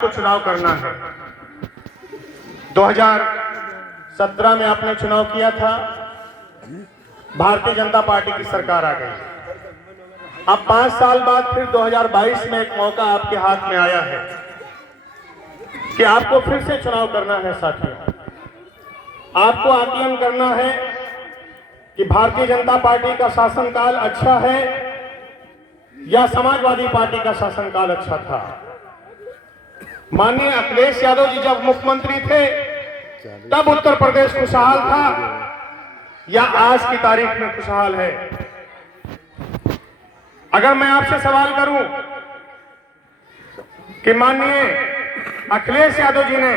को चुनाव करना है। 2017 में आपने चुनाव किया था, भारतीय जनता पार्टी की सरकार आ गई। अब 5 साल बाद फिर 2022 में एक मौका आपके हाथ में आया है कि आपको फिर से चुनाव करना है। साथियों, आपको आकलन करना है कि भारतीय जनता पार्टी का शासनकाल अच्छा है या समाजवादी पार्टी का शासनकाल अच्छा था। माननीय अखिलेश यादव जी जब मुख्यमंत्री थे तब उत्तर प्रदेश खुशहाल था या आज की तारीख में खुशहाल है? अगर मैं आपसे सवाल करूं कि माननीय अखिलेश यादव जी ने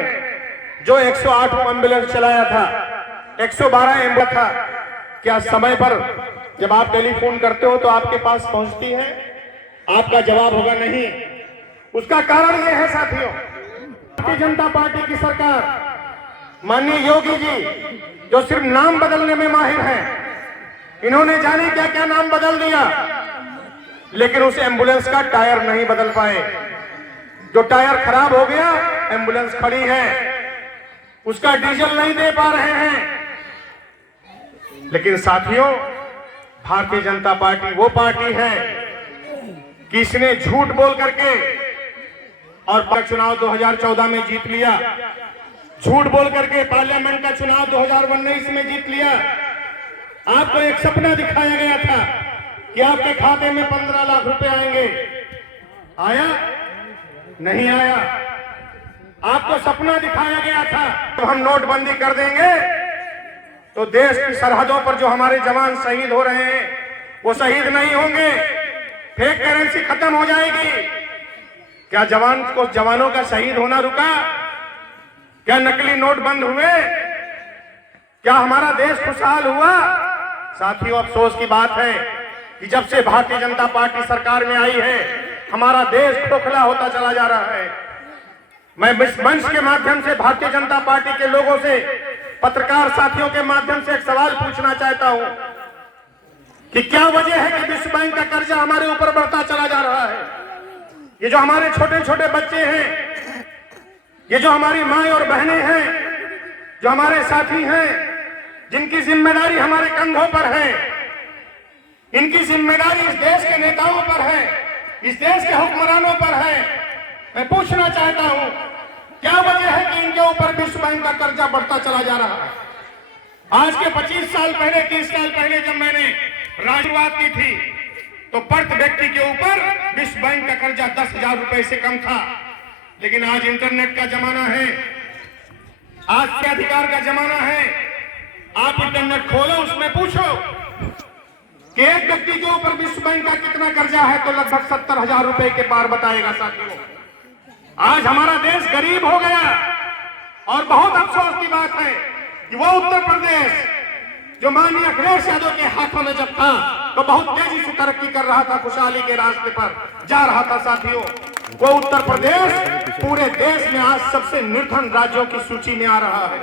जो 108 एम्बुलेंस चलाया था, 112 एम्बुलेंस था, क्या समय पर जब आप टेलीफोन करते हो तो आपके पास पहुंचती है? आपका जवाब होगा नहीं। उसका कारण यह है साथियों, भारतीय जनता पार्टी की सरकार, माननीय योगी जी जो सिर्फ नाम बदलने में माहिर हैं, इन्होंने जाने क्या क्या नाम बदल दिया, लेकिन उस एम्बुलेंस का टायर नहीं बदल पाए। जो टायर खराब हो गया, एम्बुलेंस खड़ी है, उसका डीजल नहीं दे पा रहे हैं। लेकिन साथियों, भारतीय जनता पार्टी वो पार्टी है कि इसने झूठ बोल करके और चुनाव 2014 में जीत लिया, झूठ बोल करके पार्लियामेंट का चुनाव 2019 में जीत लिया। आपको एक सपना दिखाया गया था कि आपके खाते में 15 लाख रुपए आएंगे, आया? नहीं आया। आपको सपना दिखाया गया था तो हम नोटबंदी कर देंगे तो देश की सरहदों पर जो हमारे जवान शहीद हो रहे हैं वो शहीद नहीं होंगे, फेक करेंसी खत्म हो जाएगी। क्या जवानों का शहीद होना रुका? क्या नकली नोट बंद हुए? क्या हमारा देश खुशहाल हुआ? साथियों, अफसोस की बात है कि जब से भारतीय जनता पार्टी सरकार में आई है, हमारा देश खोखला होता चला जा रहा है। मैं इस मंच के माध्यम से भारतीय जनता पार्टी के लोगों से, पत्रकार साथियों के माध्यम से एक सवाल पूछना चाहता हूं कि क्या वजह है कि विश्व बैंक का कर्जा हमारे ऊपर बढ़ता चला जा रहा है? ये जो हमारे छोटे छोटे बच्चे हैं, ये जो हमारी माँ और बहनें हैं, जो हमारे साथी हैं, जिनकी जिम्मेदारी हमारे कंधों पर है, इनकी जिम्मेदारी इस देश के नेताओं पर है, इस देश के हुक्मरानों पर है। मैं पूछना चाहता हूं, क्या वजह है कि इनके ऊपर विश्व बैंक का कर्जा बढ़ता चला जा रहा है? आज के 25 साल पहले, 30 साल पहले जब मैंने शुरुआत की थी तो प्रति व्यक्ति के ऊपर विश्व बैंक का कर्जा 10,000 रुपए से कम था। लेकिन आज इंटरनेट का जमाना है, आज के अधिकार का जमाना है। आप इंटरनेट खोलो, उसमें पूछो कि एक व्यक्ति के ऊपर विश्व बैंक का कितना कर्जा है तो लगभग 70,000 रुपए के पार बताएगा। साथियों, आज हमारा देश गरीब हो गया और बहुत अफसोस की बात है कि वो उत्तर प्रदेश जो माननीय अखिलेश यादव के हाथों में जब था तो बहुत तेजी से तरक्की कर रहा था, खुशहाली के रास्ते पर जा रहा था। साथियों, वो उत्तर प्रदेश पूरे देश में आज सबसे निर्धन राज्यों की सूची में आ रहा है।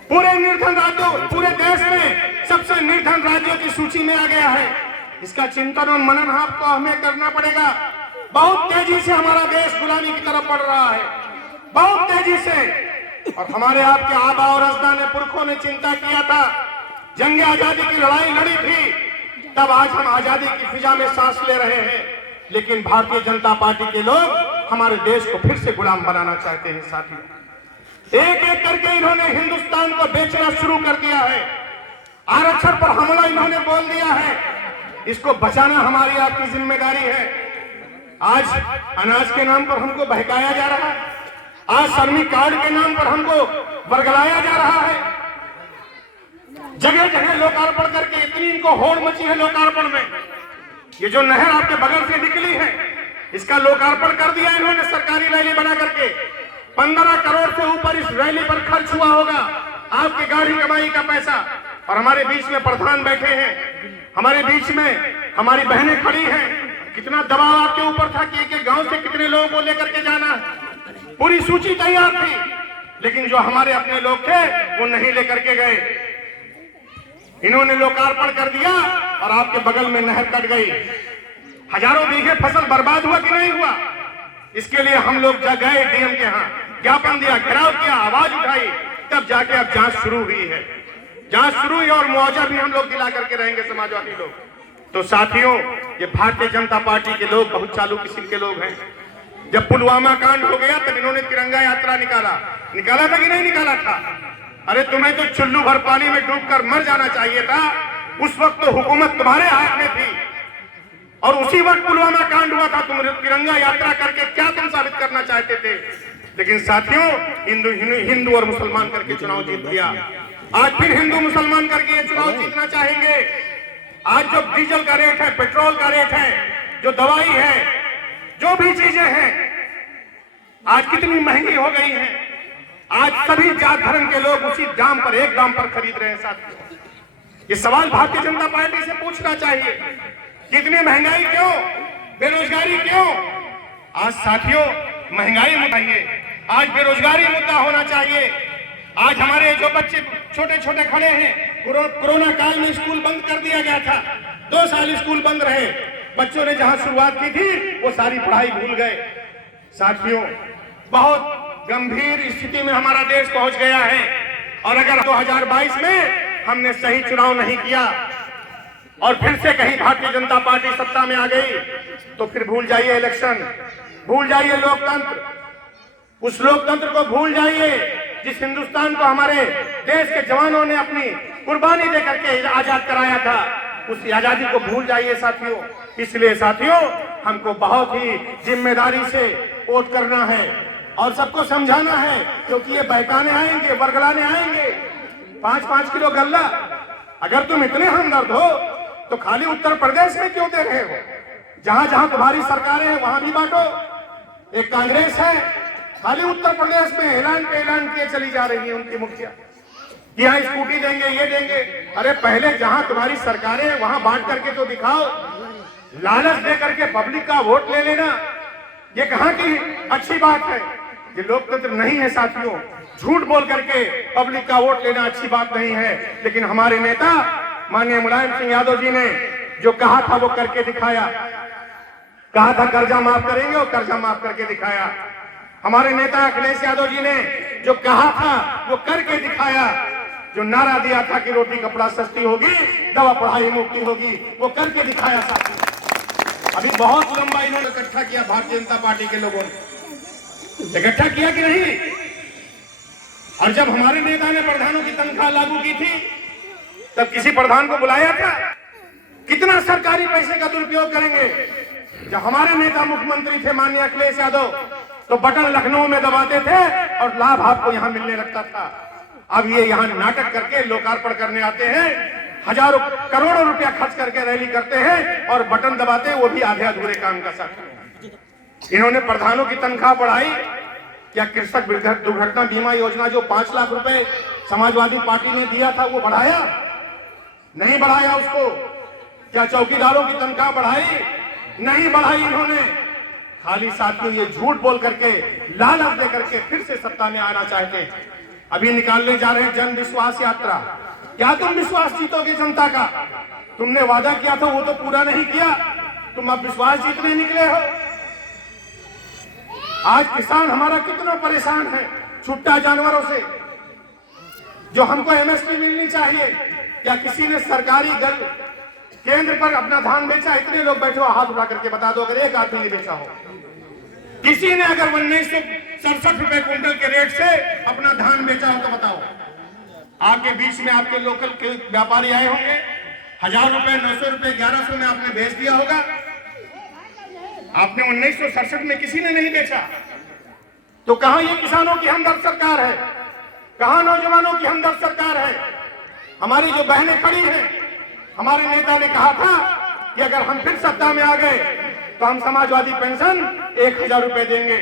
पूरे निर्धन राज्यों, पूरे देश में सबसे निर्धन राज्यों की सूची में आ गया है। इसका चिंतन और मनन आपको हमें करना पड़ेगा। बहुत तेजी से हमारा देश गुलामी की तरफ बढ़ रहा है, बहुत तेजी से। और हमारे आपके आबा और अजदा ने, पुरखों ने चिंता किया था, जंग आजादी की लड़ाई लड़ी थी, तब आज हम आजादी की फिजा में सांस ले रहे हैं। लेकिन भारतीय जनता पार्टी के लोग हमारे देश को फिर से गुलाम बनाना चाहते हैं। साथियों, एक एक करके इन्होंने हिंदुस्तान को बेचना शुरू कर दिया है। आरक्षण पर हमला इन्होंने बोल दिया है। इसको बचाना हमारी आपकी जिम्मेदारी है। आज अनाज के नाम पर हमको बहकाया जा रहा है, आज श्रमिक कार्ड के नाम पर हमको बरगलाया जा रहा है। जगह जगह लोकार्पण करके इतनी इनको होड़ मची है लोकार्पण में। ये जो नहर आपके बगल से निकली है, इसका लोकार्पण कर दिया इन्होंने सरकारी रैली बना करके। 15 करोड़ से ऊपर इस रैली पर खर्च हुआ होगा, आपकी गाड़ी कमाई का पैसा। और हमारे बीच में प्रधान बैठे हैं, हमारे बीच में हमारी बहनें खड़ी हैं। कितना दबाव आपके ऊपर था कि एक गांव से कितने लोगों को लेकर के जाना है, पूरी सूची तैयार थी। लेकिन जो हमारे अपने लोग थे वो नहीं लेकर के गए। इन्होंने लोकार्पण कर दिया और आपके बगल में नहर कट गई। हजारों बीघे फसल बर्बाद हुआ कि नहीं हुआ? इसके लिए हम लोग गए डीएम के यहाँ, ज्ञापन दिया, घेराव किया, आवाज उठाई, तब जाके अब जांच शुरू हुई है। जांच शुरू हुई और मुआवजा भी हम लोग दिला करके रहेंगे समाजवादी लोग। तो साथियों, ये भारतीय जनता पार्टी के लोग बहुत चालू किस्म के लोग हैं। जब पुलवामा कांड हो गया तब इन्होंने तिरंगा यात्रा निकाला था कि नहीं निकाला था? अरे तुम्हें तो चुल्लू भर पानी में डूबकर मर जाना चाहिए था। उस वक्त तो हुकूमत तुम्हारे हाथ में थी और उसी वक्त पुलवामा कांड हुआ था। तुम तिरंगा यात्रा करके क्या तुम साबित करना चाहते थे? लेकिन साथियों, हिंदू और मुसलमान करके चुनाव जीत लिया। आज फिर हिंदू मुसलमान करके ये चुनाव जीतना चाहेंगे। आज जो डीजल का रेट है, पेट्रोल का रेट है, जो दवाई है, जो भी चीजें हैं, आज कितनी महंगी हो गई हैं। आज सभी जात धर्म के लोग उसी दाम पर, एक दाम पर खरीद रहे हैं। साथियों, ये सवाल भारतीय जनता पार्टी से पूछना चाहिए, कितनी महंगाई क्यों, बेरोजगारी क्यों? आज साथियों, महंगाई मुद्दा है, आज बेरोजगारी मुद्दा होना चाहिए। आज हमारे जो बच्चे छोटे छोटे खड़े हैं, कोरोना काल में स्कूल बंद कर दिया गया था, 2 साल स्कूल बंद रहे। बच्चों ने जहां शुरुआत की थी वो सारी पढ़ाई भूल गए। साथियों, बहुत गंभीर स्थिति में हमारा देश पहुंच गया है। और अगर 2022 में हमने सही चुनाव नहीं किया और फिर से कहीं भारतीय जनता पार्टी सत्ता में आ गई तो फिर भूल जाइए इलेक्शन, भूल जाइए लोकतंत्र। उस लोकतंत्र को भूल जाइए जिस हिंदुस्तान को हमारे देश के जवानों ने अपनी कुर्बानी देकर के आजाद कराया था, उस आजादी को भूल जाइए साथियों। इसलिए साथियों, हमको बहुत ही जिम्मेदारी से वोट करना है और सबको समझाना है, क्योंकि ये बहकाने आएंगे, बरगलाने आएंगे। 5-5 किलो गल्ला, अगर तुम इतने हमदर्द हो तो खाली उत्तर प्रदेश में क्यों दे रहे हो? जहां जहां तुम्हारी सरकारें हैं वहां भी बांटो। एक कांग्रेस है, खाली उत्तर प्रदेश में ऐलान पे ऐलान किए चली जा रही है उनकी मुखिया, यहाँ स्कूटी देंगे, ये देंगे। अरे पहले जहां तुम्हारी सरकारें हैं वहां बांट करके तो दिखाओ। लालच दे करके पब्लिक का वोट ले लेना, ये कहां की अच्छी बात है? ये लोकतंत्र नहीं है साथियों। झूठ बोल करके पब्लिक का वोट लेना अच्छी बात नहीं है। लेकिन हमारे नेता माननीय मुलायम सिंह यादव जी ने जो कहा था वो करके दिखाया। कहा था कर्जा माफ करेंगे और कर्जा माफ करके दिखाया। हमारे नेता अखिलेश यादव जी ने जो कहा था वो करके दिखाया। जो नारा दिया था कि रोटी कपड़ा सस्ती होगी, दवा पढ़ाई मुफ्ती होगी, वो करके दिखाया साथियों। अभी बहुत लंबा इन्होंने इकट्ठा किया भारतीय जनता पार्टी के लोगों ने, इकट्ठा किया कि नहीं? और जब हमारे नेता ने प्रधानों की तनख्वाह लागू की थी तब किसी प्रधान को बुलाया था? कितना सरकारी पैसे का दुरुपयोग करेंगे? जब हमारे नेता मुख्यमंत्री थे माननीय अखिलेश यादव, तो बटन लखनऊ में दबाते थे और लाभ आपको यहां मिलने लगता था। अब ये यहां नाटक करके लोकार्पण करने आते हैं, हजारों करोड़ों रुपया खर्च करके रैली करते हैं और बटन दबाते हैं, वो भी आधे अधूरे काम का साथ। इन्होंने प्रधानों की तनख्वाह बढ़ाई क्या? कृषक दुर्घटना बीमा योजना जो 5 लाख रुपए समाजवादी पार्टी ने दिया था वो बढ़ाया? नहीं बढ़ाया उसको। क्या चौकीदारों की तनख्वाह बढ़ाई? नहीं बढ़ाई इन्होंने। खाली साथियों ये झूठ बोल करके, लालच दे करके फिर से सत्ता में आना चाहते हैं। अभी निकालने जा रहे हैं जन विश्वास यात्रा। क्या तुम विश्वास जीतोगे जनता का? तुमने वादा किया था वो तो पूरा नहीं किया, तुम अब विश्वास जीतने निकले हो। आज किसान हमारा कितना परेशान है छुट्टा जानवरों से। जो हमको एमएसपी मिलनी चाहिए, क्या किसी ने सरकारी केंद्र पर अपना धान बेचा? इतने लोग बैठे हो, हाथ उठा करके बता दो अगर एक आदमी ने बेचा हो। किसी ने अगर 1967 रुपए क्विंटल के रेट से अपना धान बेचा हो तो बताओ। आपके बीच में आपके लोकल के व्यापारी आए होंगे, 1000 रुपए, 900 रुपए, 1100 में आपने बेच दिया होगा। आपने 1967 में किसी ने नहीं बेचा। तो कहां ये किसानों की हमदर्द सरकार है? कहां नौजवानों की हमदर्द सरकार है? हमारी जो बहनें खड़ी हैं, हमारे नेता ने कहा था कि अगर हम फिर सत्ता में आ गए तो हम समाजवादी पेंशन 1000 रुपए देंगे।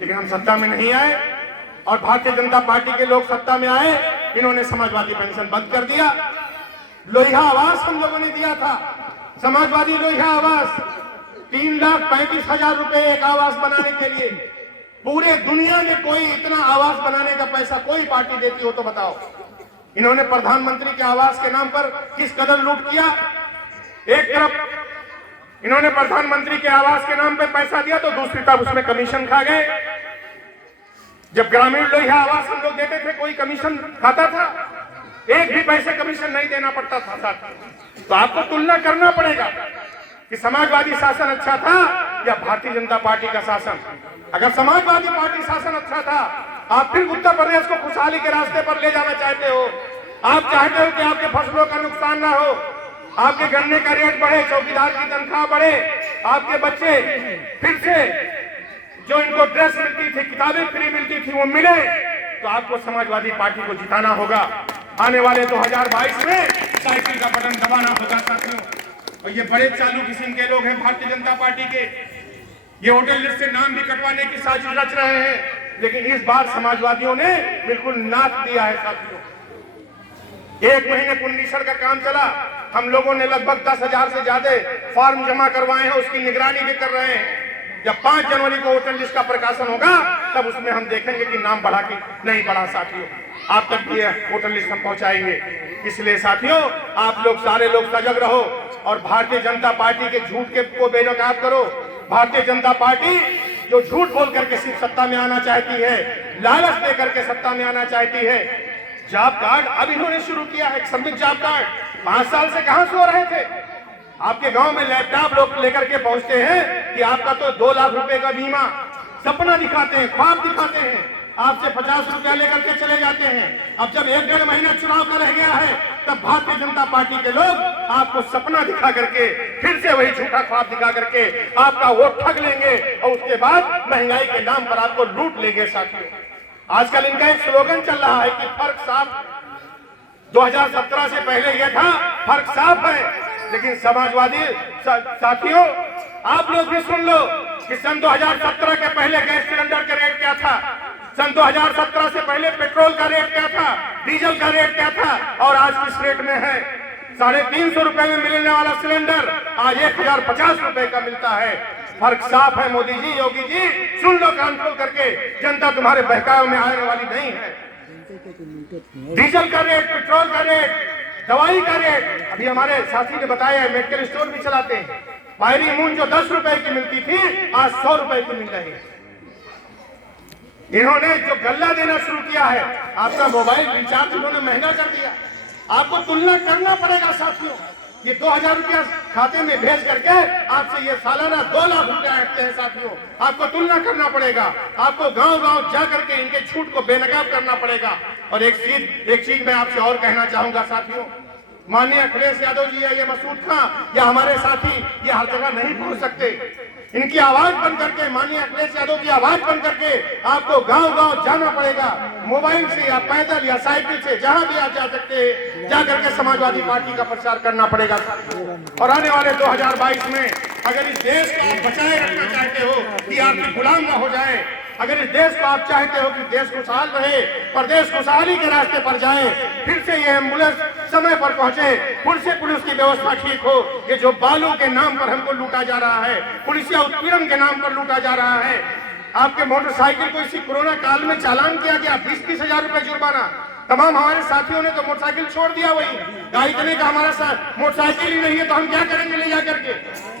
लेकिन हम सत्ता में नहीं आए और भारतीय जनता पार्टी के लोग सत्ता में आए, इन्होंने समाजवादी पेंशन बंद कर दिया। लोहिया आवास हम लोगों ने दिया था, समाजवादी लोहिया आवास, 3,35,000 रुपए एक आवास बनाने के लिए। पूरे दुनिया में कोई इतना आवास बनाने का पैसा कोई पार्टी देती हो तो बताओ। इन्होंने प्रधानमंत्री के आवास के नाम पर किस कदर लूट किया। एक तरफ इन्होंने प्रधानमंत्री के आवास के नाम पे पैसा दिया तो दूसरी तरफ उसमें कमीशन खा गए। जब ग्रामीण लोग यह आवास हम लोग देते थे, कोई कमीशन खाता था? एक भी पैसे कमीशन नहीं देना पड़ता था साथ। तो आपको तुलना करना पड़ेगा कि समाजवादी शासन अच्छा था या भारतीय जनता पार्टी का शासन। अगर समाजवादी पार्टी शासन अच्छा था, आप फिर उत्तर प्रदेश को खुशहाली के रास्ते पर ले जाना चाहते हो। आप चाहते हो कि आपके फसलों का नुकसान ना हो, आपके गन्ने का रेट बढ़े, चौकीदार की तनख्वाह बढ़े, आपके बच्चे फिर से जो इनको ड्रेस मिलती थी, किताबें फ्री मिलती थी, वो मिले। तो आपको समाजवादी पार्टी को जिताना होगा। आने वाले 2022 में साइकिल का बटन दबाना होगा साथियों। और ये बड़े चालू किस्म के लोग हैं भारतीय जनता पार्टी के, ये वोटर लिस्ट से नाम भी कटवाने की साजिश रच रहे हैं। लेकिन इस बार समाजवादियों ने बिल्कुल नाच दिया है साथियों। 1 महीने पुनरीक्षण का काम चला, हम लोगों ने लगभग 10,000 से ज्यादा फॉर्म जमा करवाए हैं, उसकी निगरानी भी कर रहे हैं। जब 5 जनवरी को वोटर लिस्ट का प्रकाशन होगा, तब उसमें हम देखेंगे कि नाम बढ़ा कि नहीं बढ़ा साथियों। आप तक ये वोटर लिस्ट हम पहुंचाएंगे। इसलिए साथियों, आप लोग सारे लोग सजग रहो और भारतीय जनता पार्टी के झूठ के को बेनकाब करो। भारतीय जनता पार्टी जो झूठ बोल करके सिर्फ सत्ता में आना चाहती है, लालच दे करके सत्ता में आना चाहती है। जॉब कार्ड अब इन्होंने शुरू किया है, श्रमिक जॉब कार्ड। 5 साल से कहां सो रहे थे? आपके गांव में लैपटॉप लोग लेकर के पहुंचते हैं कि आपका तो 2 लाख रुपए का बीमा, सपना दिखाते हैं, ख्वाब दिखाते हैं, आपसे 50 रुपया लेकर के चले जाते हैं। अब जब 1-1.5 महीना चुनाव का रह गया है, तब भारतीय जनता पार्टी के लोग आपको सपना दिखा करके फिर से वही झूठा ख्वाब दिखा करके आपका वोट ठग लेंगे और उसके बाद महंगाई के नाम पर आपको लूट लेंगे साथियों। आजकल इनका एक स्लोगन चल रहा है कि फर्क साफ। 2017 से पहले यह था फर्क साफ है, लेकिन समाजवादी साथियों आप लोग भी सुन लो कि सन 2017 के पहले गैस सिलेंडर का रेट क्या था, सन 2017 से पहले पेट्रोल का रेट क्या था, डीजल का रेट क्या था और आज किस रेट में है। 350 रुपए में मिलने वाला सिलेंडर आज 1050 रुपए का मिलता है। फर्क साफ है मोदी जी, योगी जी, सुन लो कान खोल करके। जनता तुम्हारे बहकावे में आने वाली नहीं है। डीजल का रेट, पेट्रोल का रेट, दवाई का रेट, अभी हमारे साथी ने बताया मेडिकल स्टोर भी चलाते हैं। पायरीमून जो 10 रुपए की मिलती थी, आज 100 रुपए की मिल रही है। इन्होंने जो गल्ला देना शुरू किया है, आपका मोबाइल रिचार्ज इन्होंने महंगा कर दिया। आपको तुलना करना पड़ेगा साथियों। ये 2000 रुपया खाते में भेज करके आपसे ये सालाना 2 लाख रुपया हटते हैं साथियों। आपको तुलना करना पड़ेगा, आपको गांव-गांव जा करके इनके झूठ को बेनकाब करना पड़ेगा। और एक चीज मैं आपसे और कहना चाहूंगा साथियों, माननीय अखिलेश यादव जी या ये मसूद खां या हमारे साथी ये हर जगह नहीं पहुंच सकते। इनकी आवाज बन करके, माननीय अखिलेश यादव की आवाज बन करके आपको गांव-गांव जाना पड़ेगा। मोबाइल से या पैदल या साइकिल से जहां भी आप जा सकते हैं, जा करके समाजवादी पार्टी का प्रचार करना पड़ेगा। और आने वाले 2022 में अगर इस देश को आप बचाए रखना चाहते हो कि आपकी गुलाम न हो जाए, अगर इस देश को आप चाहते हो कि देश खुशहाल रहे, प्रदेश खुशहाली के रास्ते पर जाए, फिर से ये एम्बुलेंस समय पर पहुंचे, पुलिस की व्यवस्था ठीक हो। ये जो बालू के नाम पर हमको लूटा जा रहा है, पुलिसिया उत्पीड़न के नाम पर लूटा जा रहा है। आपके मोटरसाइकिल को इसी कोरोना काल में चालान किया गया, 20-20 हजार रुपए जुर्माना। तमाम हमारे साथियों ने तो मोटरसाइकिल छोड़ दिया। वही इतने का हमारा साथ मोटरसाइकिल ही नहीं है तो हम क्या करेंगे ले जा करके।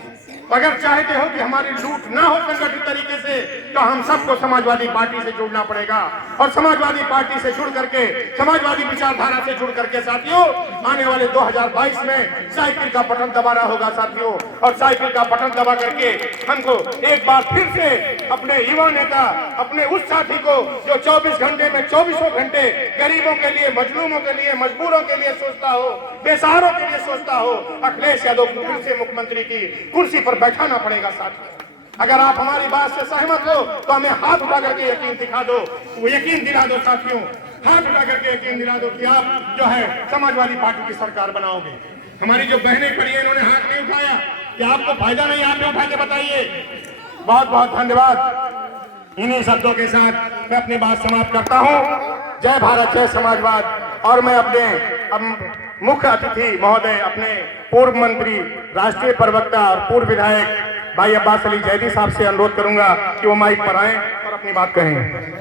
अगर चाहते हो कि हमारी लूट ना हो संगठित तरीके से, तो हम सबको समाजवादी पार्टी से जुड़ना पड़ेगा। और समाजवादी पार्टी से जुड़ करके, समाजवादी विचारधारा से जुड़ करके साथियों, आने वाले 2022 में साइकिल का बटन दबाना होगा साथियों। और साइकिल का बटन दबा करके हमको एक बार फिर से अपने युवा नेता, अपने उस साथी को जो 24 घंटे में 24 घंटे गरीबों के लिए, मजलूमों के लिए, मजबूरों के लिए सोचता हो, बेसहारों के लिए सोचता हो, अखिलेश यादव को फिर से मुख्यमंत्री की कुर्सी पर बैठाना पड़ेगा साथियों। अगर आप हमारी बात से सहमत हो तो हमें हाथ उठा करके यकीन दिखा दो, वो यकीन दिला दो साथियों, हाथ उठा करके यकीन दिला दो कि आप जो है समाजवादी पार्टी की सरकार बनाओगे। हमारी जो बहनें खड़ी है, इन्होंने हाथ नहीं उठाया कि आपको फायदा नहीं, आपने उठा के बताइए। बहुत बहुत धन्यवाद। इन्हीं शब्दों के साथ मैं अपनी बात समाप्त करता हूँ। जय भारत, जय समाजवाद। और मैं अपने मुख्य अतिथि महोदय, अपने पूर्व मंत्री, राष्ट्रीय प्रवक्ता और पूर्व विधायक भाई अब्बास अली जैदी साहब से अनुरोध करूंगा कि वो माइक पर आएं और अपनी बात कहें।